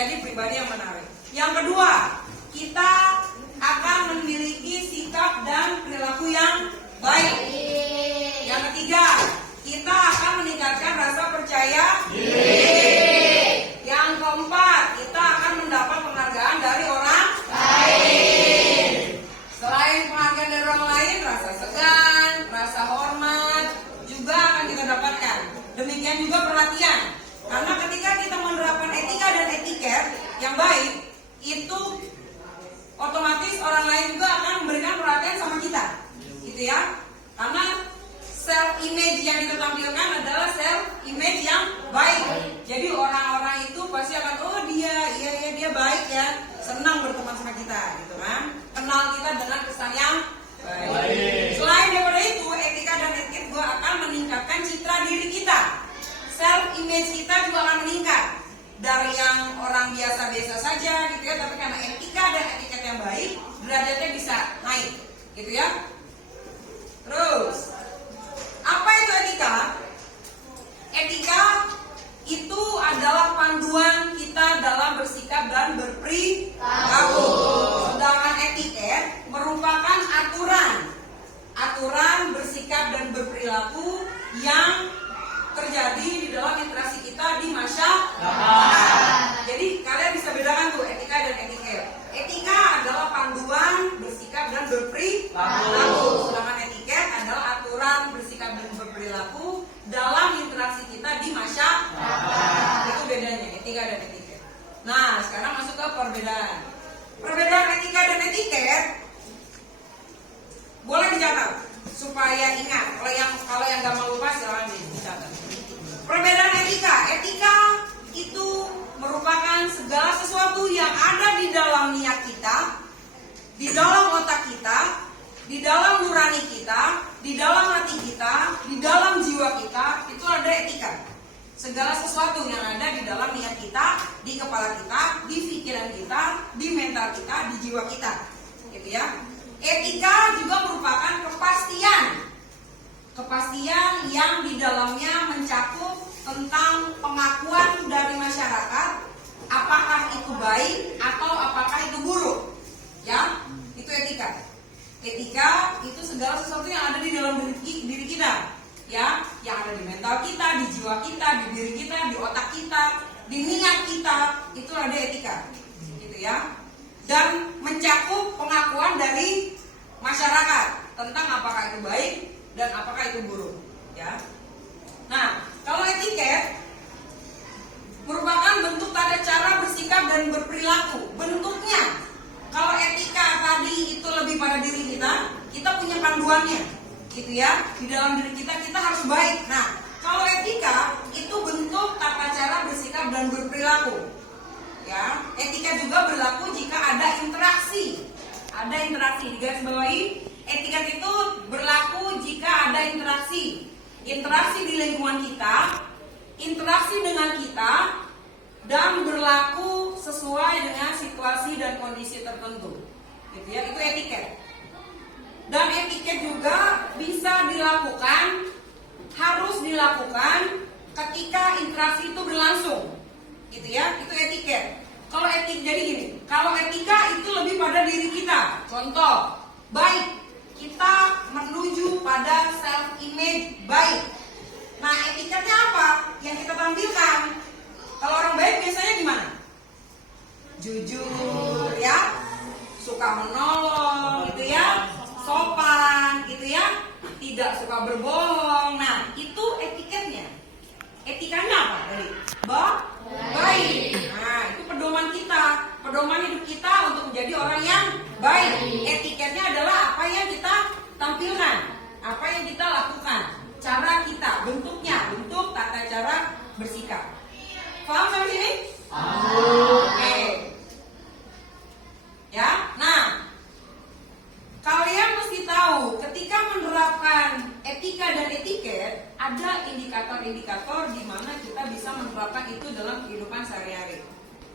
menjadi pribadi yang menarik. Yang kedua, kita akan memiliki sikap dan perilaku yang baik. Yang ketiga, kita akan meningkatkan rasa percaya diri. Yang keempat, kita akan mendapat penghargaan dari orang lain. Selain penghargaan dari orang lain, rasa segan, rasa hormat juga akan kita dapatkan. Demikian juga perhatian. Karena ketika kita menerapkan etika dan etiket yang baik, itu otomatis orang lain juga akan memberikan perhatian sama kita, gitu ya. Karena self image yang kita tampilkan adalah self image yang baik. Jadi orang-orang itu pasti akan, oh dia baik ya, senang berteman sama kita, gitu kan. Kenal kita dengan kesan yang baik. Selain daripada itu, etika dan etiket juga akan meningkatkan citra diri kita. Self image kita juga akan meningkat. Dari yang orang biasa-biasa saja gitu ya, tapi karena etika dan etiket yang baik, derajatnya bisa naik, gitu ya. Terus, apa itu etika? Etika itu adalah panduan kita dalam bersikap dan berperilaku. Sedangkan etiket merupakan aturan bersikap dan berperilaku yang terjadi di dalam interaksi kita di masyarakat. Jadi kalian bisa bedakan tuh etika dan etiket. Etika adalah panduan bersikap dan berperilaku, sedangkan etiket adalah aturan bersikap dan berperilaku dalam interaksi kita di masyarakat. Itu bedanya etika dan etiket. Nah, sekarang masuk ke perbedaan. Perbedaan etika dan etiket boleh dicatat supaya ingat. Kalau yang nggak mau lupa silahkan dicatat. Perbedaan etika itu merupakan segala sesuatu yang ada di dalam niat kita, di dalam otak kita, di dalam nurani kita, di dalam hati kita, di dalam jiwa kita, itu ada etika. Segala sesuatu yang ada di dalam niat kita, di kepala kita, di pikiran kita, di mental kita, di jiwa kita, gitu ya. Etika juga merupakan kepastian yang di dalamnya mencakup tentang pengakuan dari masyarakat, apakah itu baik atau apakah itu buruk, ya. Itu etika. Etika itu segala sesuatu yang ada di dalam diri kita, ya, yang ada di mental kita, di jiwa kita, di diri kita, di otak kita, di niat kita, itu ada etika, gitu ya. Dan mencakup pengakuan dari masyarakat tentang apakah itu baik dan apakah itu buruk, ya. Nah, kalau etiket merupakan bentuk tata cara bersikap dan berperilaku. Bentuknya, kalau etika tadi itu lebih pada diri kita punya panduannya, gitu ya. Di dalam diri kita harus baik. Nah, kalau etika itu bentuk tata cara bersikap dan berperilaku. Ya, etika juga berlaku jika ada interaksi. Ada interaksi, digarisbawahi. Etika itu berlaku jika ada interaksi. Interaksi di lingkungan kita, interaksi dengan kita, dan berlaku sesuai dengan situasi dan kondisi tertentu. Gitu ya, itu etiket. Dan etiket juga bisa dilakukan, harus dilakukan ketika interaksi itu berlangsung. Gitu ya, itu etiket. Kalau jadi gini, kalau etika itu lebih pada diri kita. Contoh, baik, kita menuju pada self image baik. Nah, etiketnya apa? Yang kita tampilkan. Kalau orang baik biasanya gimana? Jujur, ya, suka menolong, gitu ya, sopan, gitu ya, tidak suka berbohong. Nah, itu etiketnya. Etikanya apa tadi? Baik. Nah, itu pedoman kita, pedoman hidup kita untuk menjadi orang yang baik. Etiketnya adalah apa yang kita tampilkan, apa yang kita lakukan, cara kita, bentuknya, bentuk tata cara bersikap. Paham sampai sini? Oke. Ya, nah, kalian mesti tahu ketika menerapkan etika dan etiket, ada indikator-indikator di mana kita bisa menerapkan itu dalam kehidupan sehari-hari.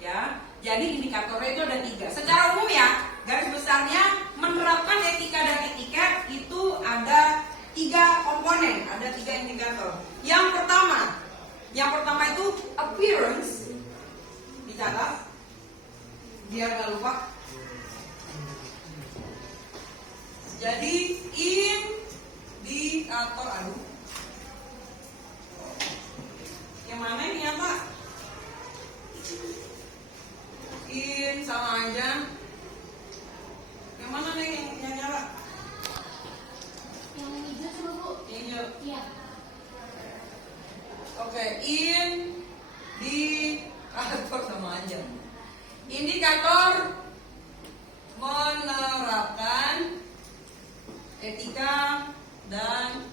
Ya, jadi indikatornya itu ada 3. Secara umum ya, garis besarnya menerapkan etika dan etiket itu ada 3 komponen, ada 3 indikator. Yang pertama itu appearance, dicatat. biar nggak lupa. Jadi indikator, aduh, yang mana ini ya Pak? Sama aja. Yang mana nih yang nyala? Yang hijau coba Bu. Yang hijau. Iya. Oke, indikator sama aja. Indikator menerapkan etika dan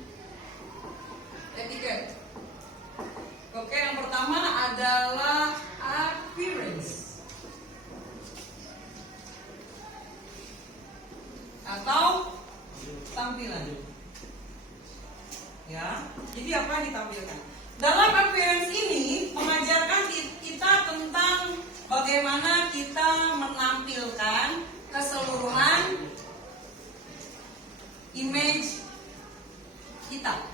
etiket. Oke, yang pertama adalah appearance atau tampilan. Ya, jadi apa yang ditampilkan? Dalam appearance ini mengajarkan kita tentang bagaimana kita menampilkan keseluruhan image kita,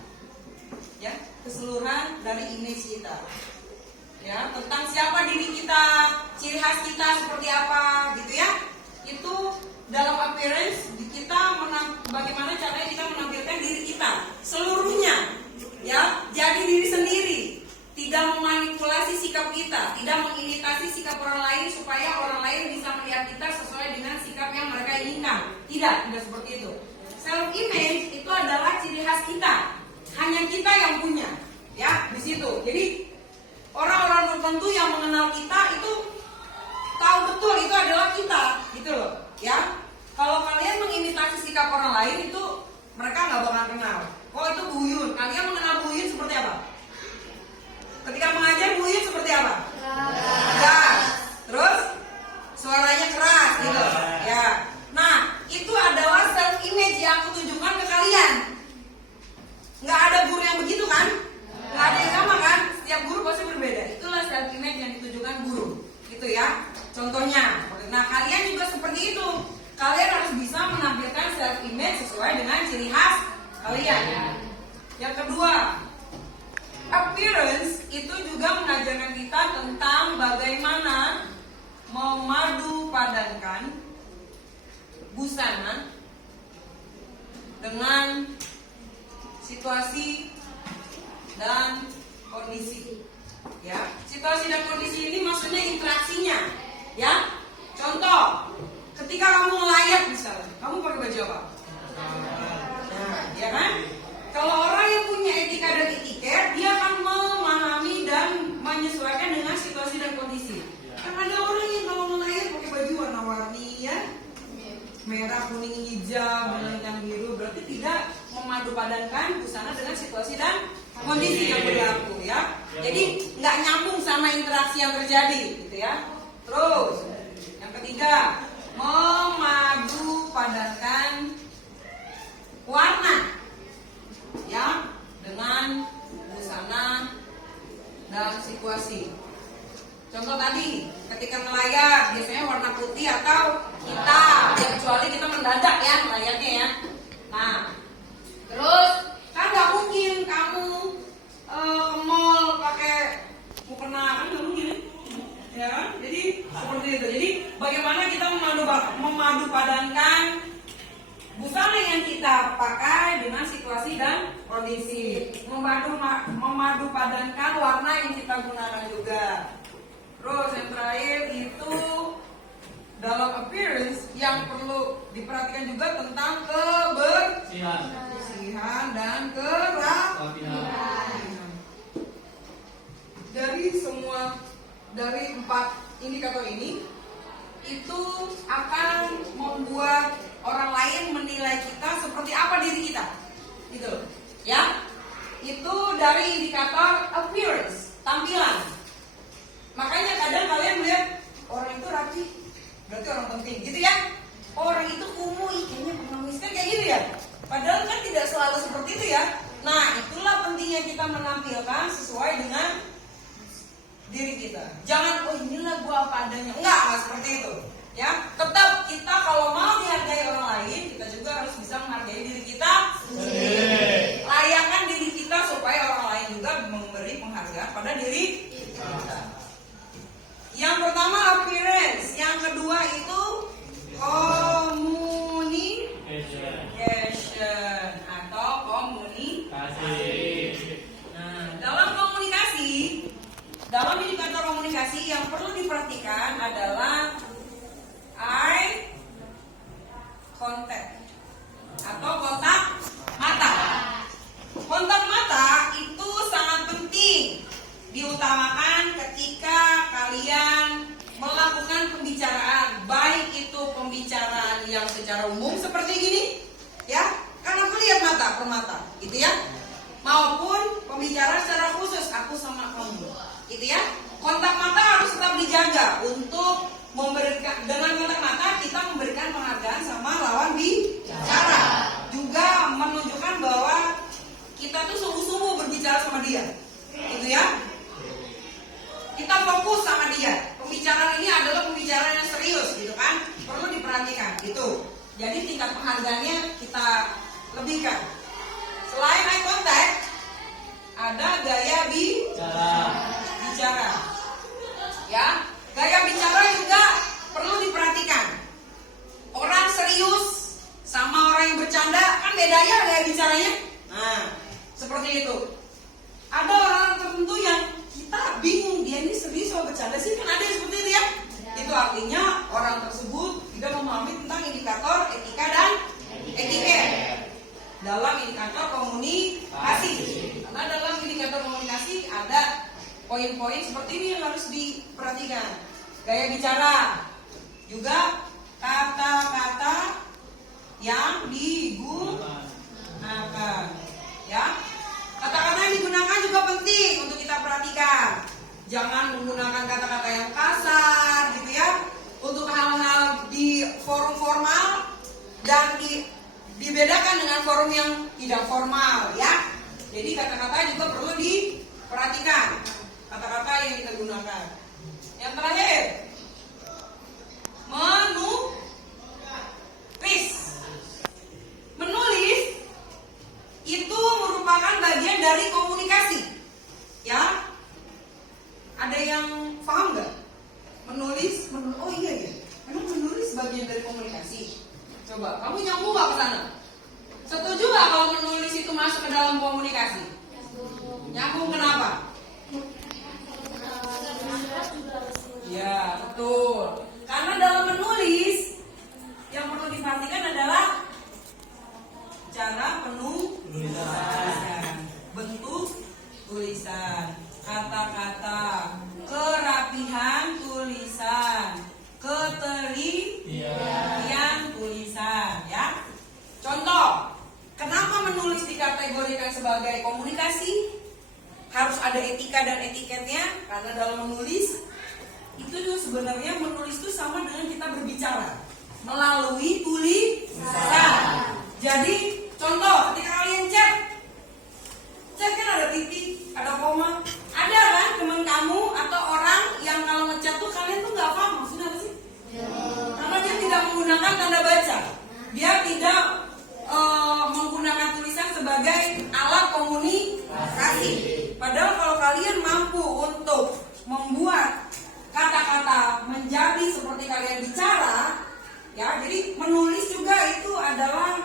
ya, keseluruhan dari image kita, ya, tentang siapa diri kita, ciri khas kita seperti apa, gitu ya. Itu dalam appearance kita bagaimana caranya kita menampilkan diri kita seluruhnya, ya, jadi diri sendiri, tidak memanipulasi sikap kita, tidak mengimitasi sikap orang lain supaya orang lain bisa melihat kita sesuai dengan sikap yang mereka inginkan. Tidak seperti itu. Self image itu adalah ciri khas kita, hanya kita yang punya, ya, di situ. Jadi orang-orang tertentu yang mengenal kita itu tahu betul itu adalah kita, gitu loh, ya. Kalau kalian mengimitasi sikap orang lain itu mereka nggak bakal kenal. Oh itu Buyun, kalian mengenal Buyun seperti apa? Ketika mengajar Buyun seperti apa? Keras. Terus suaranya keras, gitu, ya. Nah itu adalah self image yang aku tunjukkan ke kalian. Nggak ada guru yang begitu kan? Nggak ada yang sama kan? Setiap guru pasti berbeda. Itulah self image yang ditujukan guru, gitu ya. Contohnya, nah kalian juga seperti itu. Kalian harus bisa menampilkan self image sesuai dengan ciri khas kalian. Yang kedua, appearance itu juga mengajarkan kita tentang bagaimana memadu padankan busana dengan situasi dan kondisi. Ya, situasi dan kondisi ini maksudnya interaksinya, ya. Contoh, ketika kamu ngelayat misalnya, kamu pakai baju apa? Nah, ya kan? Kalau orang yang punya etika dan etiket, dia akan memahami dan menyesuaikan dengan situasi dan kondisi. Kan ada orang yang kalau ngelayat pakai baju warna-warni, ya, merah, kuning, hijau, dengan biru, berarti tidak memadu padankan busana dengan situasi dan kondisi yang berlaku, ya. Jadi nggak nyambung sama interaksi yang terjadi, gitu ya. Terus yang ketiga, memadu padankan warna, ya, dengan busana dan situasi. Contoh tadi, ketika ngelayar biasanya warna putih atau hitam, ya, kecuali kita mendadak ya ngelayarnya ya. Nah, terus kan nggak mungkin kamu ke mall pakai mukena, kan nggak mungkin, ya kan? Jadi seperti itu. Jadi bagaimana kita memadu padankan busana yang kita pakai dengan situasi dan kondisi, memadu padankan warna yang kita gunakan juga. Terus yang terakhir itu dalam appearance yang perlu diperhatikan juga tentang kebersihan dan kerapihan. Dari 4 indikator ini itu akan membuat orang lain menilai kita seperti apa diri kita, gitu, ya. Itu dari indikator appearance, tampilan. Makanya kadang kalian melihat orang itu rapi, berarti orang penting, gitu ya. Orang itu kumuh, kayaknya pengemis, kan kayak gitu ya. Padahal kan tidak selalu seperti itu ya. Nah, itulah pentingnya kita menampilkan sesuai dengan diri kita. Jangan, oh inilah gua apa adanya. Enggak seperti itu. Ya, tetap kita kalau mau dihargai orang lain, kita juga harus bisa menghargai diri kita sendiri. Layakkan diri kita supaya orang lain juga memberi penghargaan pada diri kita. Yang pertama appearance, yang kedua secara umum seperti gini, ya, karena aku lihat mata per mata, gitu ya. Maupun pembicara secara khusus, aku sama kamu, gitu ya. Kontak mata harus tetap dijaga untuk memberikan, dengan kontak mata kita memberikan penghargaan sama lawan bicara, juga menunjukkan bahwa kita tuh sungguh-sungguh berbicara sama dia, gitu ya. Kita fokus sama dia. Pembicaraan ini adalah pembicaraan yang serius, gitu kan? Perlu diperhatikan, gitu. Jadi tingkat penghargaannya kita lebihkan. Selain eye contact, ada gaya bicara. Ya, gaya bicara juga perlu diperhatikan. Orang serius sama orang yang bercanda kan beda ya gaya bicaranya. Nah, seperti itu. Ada orang tertentu yang kita bingung dia ini serius atau bercanda sih, kan ada yang seperti itu ya. Itu artinya orang tersebut tidak memahami tentang indikator etika dan etiket dalam indikator komunikasi. Karena dalam indikator komunikasi ada poin-poin seperti ini yang harus diperhatikan. Gaya bicara, juga kata-kata yang digunakan, ya. Kata-kata yang digunakan juga penting untuk kita perhatikan. Jangan menggunakan kata-kata yang kasar, gitu ya. Untuk hal-hal di forum formal dan dibedakan dengan forum yang tidak formal, ya. Jadi kata-kata juga perlu diperhatikan. Kata-kata yang kita gunakan. Yang terakhir, menulis itu merupakan bagian dari komunikasi, ya. Ada yang paham nggak? Menulis, oh iya ya, memang menulis bagian dari komunikasi. Coba, kamu nyambung nggak ke sana? Setuju nggak kalau menulis itu masuk ke dalam komunikasi? Nyambung kenapa? Ya, betul. Karena dalam menulis yang perlu diperhatikan adalah cara penulisan, bentuk tulisan, kata-kata, kerapihan tulisan, ketelitian tulisan, ya. Contoh, kenapa menulis dikategorikan sebagai komunikasi? Harus ada etika dan etiketnya, karena dalam menulis itu juga sebenarnya menulis itu sama dengan kita berbicara melalui tulisan. Jadi contoh, ketika kalian chat kan ada titik, ada koma. Ada kan teman kamu atau orang yang kalau ngechat tuh kalian tuh nggak paham maksudnya apa sih? Karena dia tidak menggunakan tanda baca, dia tidak menggunakan tulisan sebagai alat komunikasi. Padahal kalau kalian mampu untuk membuat kata-kata menjadi seperti kalian bicara, ya, jadi menulis juga itu adalah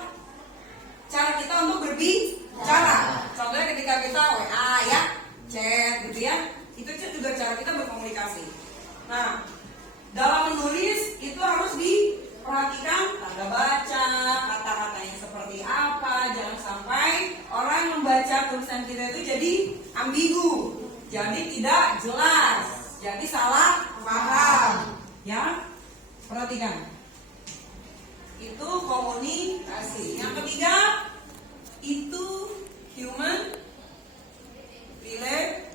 cara kita untuk berbicara. Contohnya ketika kita WA, ya, chat, gitu ya, itu juga cara kita berkomunikasi. Nah, dalam menulis itu harus diperhatikan tanda baca, kata-katanya seperti apa. Jangan sampai orang membaca tulisan kita itu jadi ambigu, jadi tidak jelas, jadi salah paham, ya. Perhatikan. Itu komunikasi. Yang ketiga itu human relationship,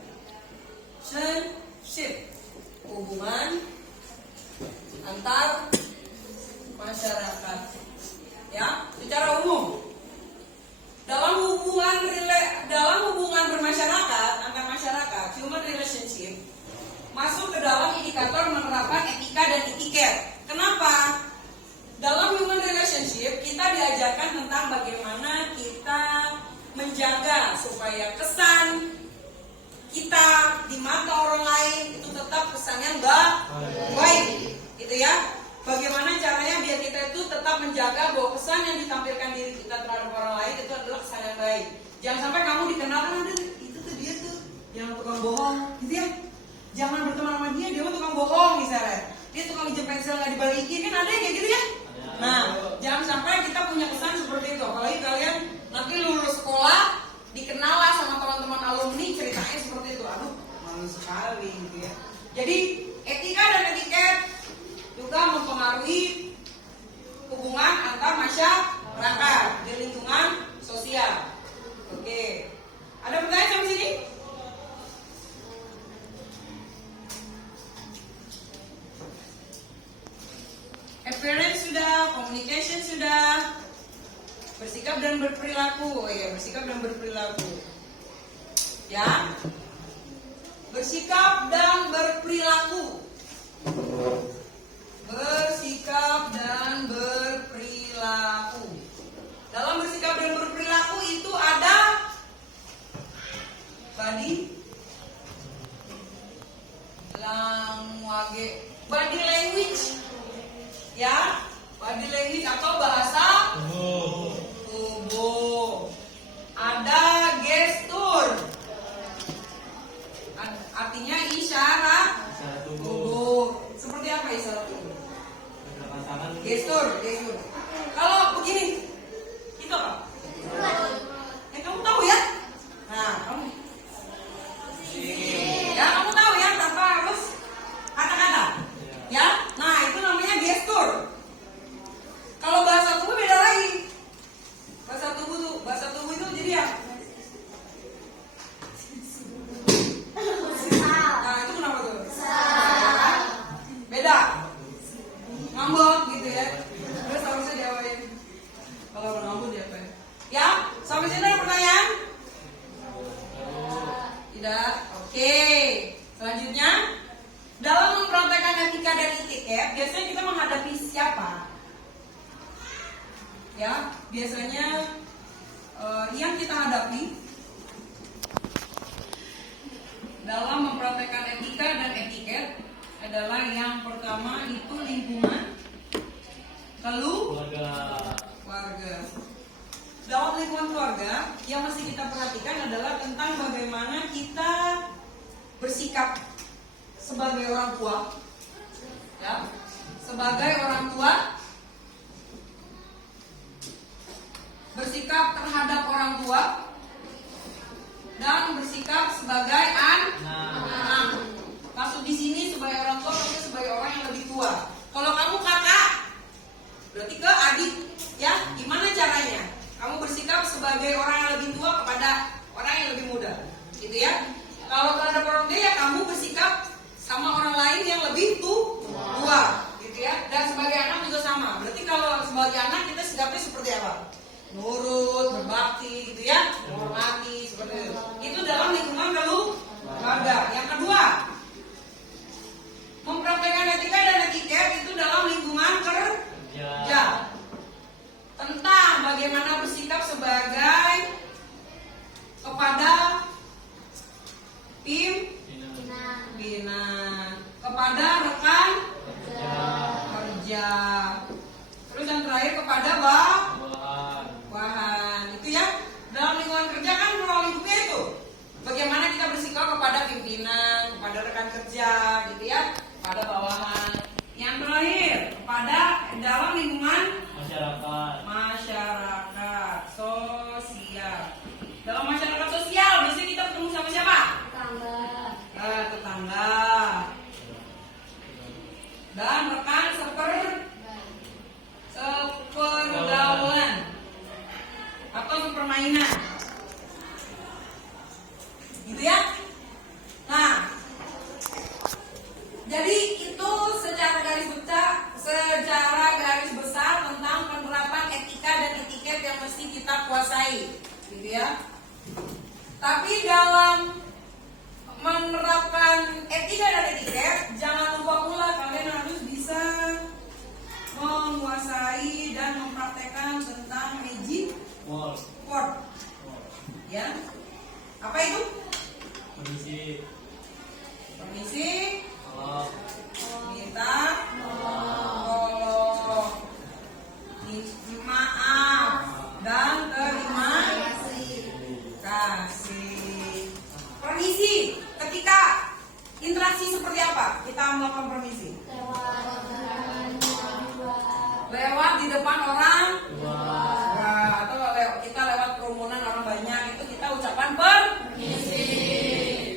hubungan antar masyarakat, ya. Secara umum dalam hubungan bermasyarakat antar masyarakat, human relationship masuk ke dalam indikator menerapkan etika dan etiket. Kenapa? Dalam human relationship kita diajarkan tentang bagaimana kita menjaga supaya kesan kita di mata orang lain itu tetap kesan yang baik, gitu ya. Bagaimana caranya biar kita itu tetap menjaga bahwa kesan yang ditampilkan diri kita terhadap orang lain itu adalah kesan yang baik. Jangan sampai kamu dikenal kan, itu tuh dia tuh yang tukang bohong, gitu ya. Jangan berteman sama dia mah tukang bohong misalnya. Dia tukang pinjam pensil nggak dibalikin, kan ada yang kayak gitu ya. Nah, jangan sampai kita punya kesan seperti itu. Apalagi kalian nanti lulus sekolah dikenal lah sama teman-teman alumni ceritanya seperti itu. Aduh, malu sekali gitu ya. Jadi etika dan etiket juga mempengaruhi hubungan antar experience sudah, communication sudah, bersikap dan berperilaku. Oh iya, bersikap dan berperilaku. Ya, bersikap dan berperilaku. Bersikap dan berperilaku. Dalam bersikap dan berperilaku itu ada body language, ya, body language atau bahasa tubuh. Ada gestur, artinya isyarat tubuh. Seperti apa isyarat tubuh? Gestur. Kalau begini, itu apa? Kamu tahu ya? Nah, kamu tahu ya, tanpa harus kata-kata. Ya, nah itu namanya gestur. Kalau bahasa tubuh beda lagi. Bahasa tubuh itu jadi ya. Nah itu kenapa tuh? Beda. Ngambek gitu ya. Terus harusnya diapain? Kalau ngambek diapain? Ya, sampai sini ada pertanyaan? Tidak. Oke. Selanjutnya, dalam mempraktekkan etika dan etiket, biasanya kita menghadapi siapa? Ya, biasanya yang kita hadapi dalam mempraktekkan etika dan etiket adalah yang pertama itu lingkungan, keluarga. Dalam lingkungan keluarga, yang mesti kita perhatikan adalah tentang bagaimana kita bersikap sebagai orang tua, ya, sebagai orang tua, bersikap terhadap orang tua, dan bersikap sebagai anak. Maksud di sini sebagai orang tua, maksudnya sebagai orang yang lebih tua. Kalau kamu kakak, berarti ke adik, ya, gimana caranya? Kamu bersikap sebagai orang yang lebih tua kepada orang yang lebih muda, gitu ya. Kalau terhadap orang tua ya kamu bersikap sama orang lain yang lebih tua, gitu ya. Dan sebagai anak juga sama. Berarti kalau sebagai anak kita sikapnya seperti apa? Nurut, berbakti, gitu ya, menghormati, seperti itu. Itu dalam lingkungan keluarga. Yang kedua, mempraktekkan etika dan etiket itu dalam lingkungan kerja. Tentang bagaimana bersikap sebagai kepada pimpinan, kepada rekan kerja. Terus yang terakhir kepada bawahan. Itu ya. Dalam lingkungan kerja kan ruang lingkupnya itu. Bagaimana kita bersikap kepada pimpinan, kepada rekan kerja, gitu ya, pada bawahan. Yang terakhir kepada dalam lingkungan masyarakat sosial. Dalam masyarakat sosial biasanya kita ketemu sama siapa? Tetangga. Dan rekan sepergaulan atau sepermainan. Gitu ya. Nah, jadi itu secara garis besar tentang penerapan etika dan etiket yang mesti kita kuasai, gitu ya. Tapi dalam menerapkan etika dan etiket, jangan lupa pula kalian harus bisa menguasai dan mempraktekkan tentang magic word. Ya. Apa itu? Permisi. Minta tolong, maaf, dan terima kasih. Permisi, ketika interaksi seperti apa kita melakukan permisi? Lewat di depan orang, atau kita lewat kerumunan orang banyak, itu kita ucapan permisi.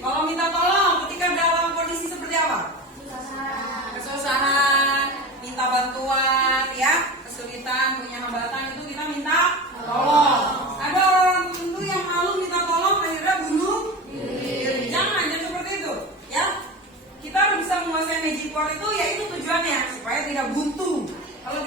Kalau minta tolong ketika dalam kondisi seperti apa? Kesusahan, minta bantuan, ya, kesulitan, punya hambatan, itu kita minta tolong. Ada orang tertentu yang malu minta tolong, akhirnya bunuh diri. Jangan seperti itu, ya. Kita harus bisa menguasai magic word itu, ya itu tujuannya supaya tidak buntu. Kalau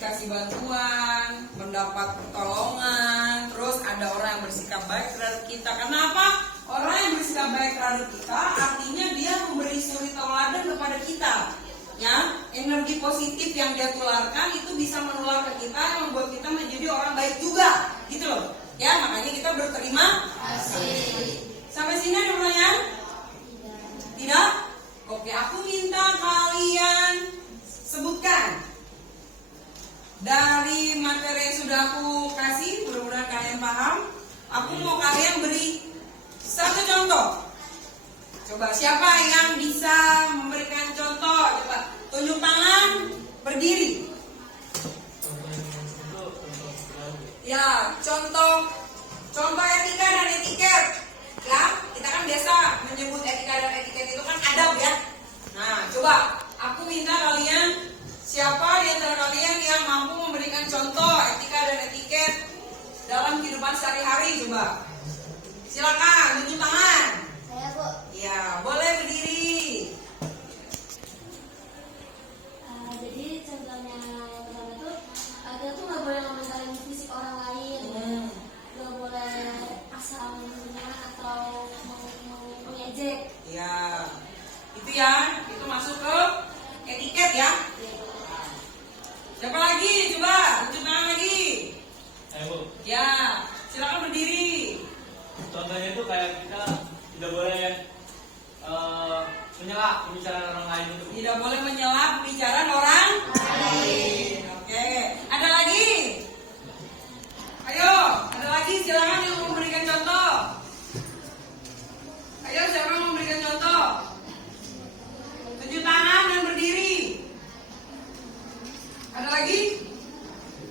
dikasih bantuan, mendapat pertolongan, terus ada orang yang bersikap baik terhadap kita. Kenapa? Orang yang bersikap baik terhadap kita artinya dia memberi suri tauladan kepada kita. Ya, energi positif yang dia tularkan itu bisa menular ke kita yang membuat kita menjadi orang baik juga, gitu loh. Ya, makanya kita berterima kasih. Sampai sini ada pertanyaan? Tidak? Oke, aku minta kalian sebutkan dari materi yang sudah aku kasih, mudah-mudahan kalian paham. Aku mau kalian beri satu contoh. Coba siapa yang bisa memberikan contoh? Coba tunjuk tangan, berdiri. Ya, contoh etika dan etiket. Ya, kita kan biasa menyebut etika dan etiket itu kan adab ya. Nah, coba aku minta kalian, siapa di antara kalian yang mampu memberikan contoh etika dan etiket dalam kehidupan sehari-hari? Coba. Silakan, tunjuk tangan. Saya, Bu. Ya, boleh berdiri. Jadi contohnya yang pertama tuh, kita tuh nggak boleh ngomentarin fisik orang lain, nggak boleh asal menyerang atau mengejek. Ya, itu ya, itu masuk ke etiket ya. Siapa lagi? Coba, tunjuk tangan lagi. Bu. Ya, silakan berdiri. Contohnya itu kayak kita tidak boleh menyela pembicaraan orang lain itu. Tidak boleh menyela pembicaraan orang lain. Oke, ada lagi? Ayo, ada lagi, silakan yang memberikan contoh. Ayo, siapa yang memberikan contoh? Tunjuk tangan dan berdiri. Ada lagi?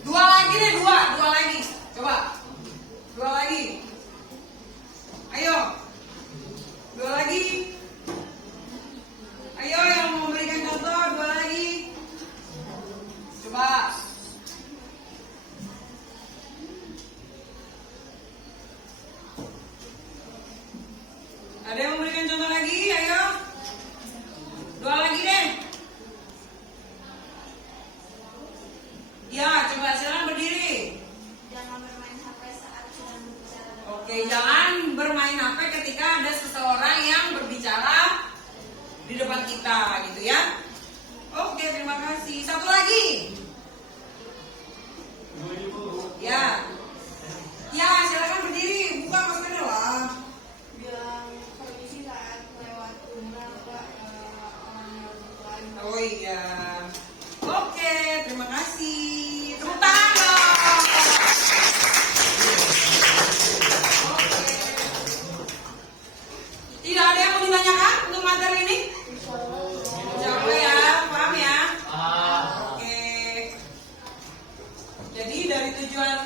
Dua lagi deh, dua lagi. Coba, dua lagi. Ayo, dua lagi. Ayo yang mau memberikan contoh, dua lagi. Coba. Ada yang memberikan contoh lagi? Ayo. Dua lagi deh. Ya, coba silakan berdiri. Jangan bermain HP saat sedang berbicara. Oke, jangan bermain HP ketika ada seseorang yang berbicara di depan kita, gitu ya. Oke, terima kasih. Satu lagi. Ya. Ya, silakan berdiri. Buka maskernya lah. Bilang permisi saat lewat rumah orang yang lain. Oh iya. Oke, terima kasih. Tepuk tangan dong. Oke. Tidak ada yang mau ditanyakan untuk materi ini? Jawab ya, paham ya? Oke. Jadi dari tujuan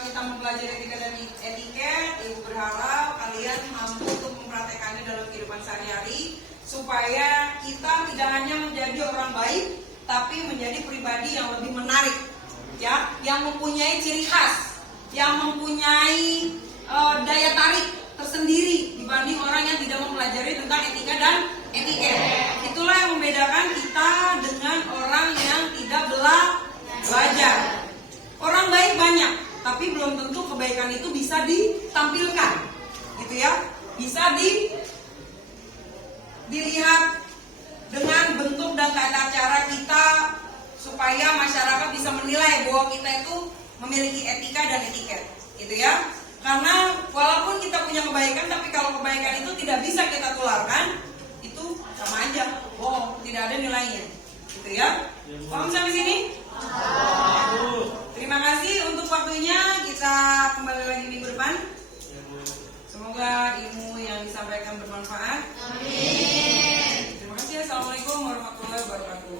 kita mempelajari etika dan etiket, Ibu berharap kalian mampu untuk mempraktekannya dalam kehidupan sehari-hari supaya kita tidak hanya menjadi orang baik, tapi menjadi pribadi yang lebih menarik, ya, yang mempunyai ciri khas, yang mempunyai daya tarik tersendiri dibanding orang yang tidak mempelajari tentang etika dan etiket. Itulah yang membedakan kita dengan orang yang tidak belajar. Orang baik banyak, tapi belum tentu kebaikan itu bisa ditampilkan, gitu ya. Bisa dilihat dengan bentuk dan tata cara kita supaya masyarakat bisa menilai bahwa kita itu memiliki etika dan etiket, gitu ya. Karena walaupun kita punya kebaikan, tapi kalau kebaikan itu tidak bisa kita tularkan, itu sama aja bohong, tidak ada nilainya, gitu ya. Paham sampai sini? Terima kasih untuk waktunya. Kita kembali lagi minggu depan. Semoga ilmu yang disampaikan bermanfaat. Amin. Terima kasih. Assalamualaikum warahmatullahi wabarakatuh.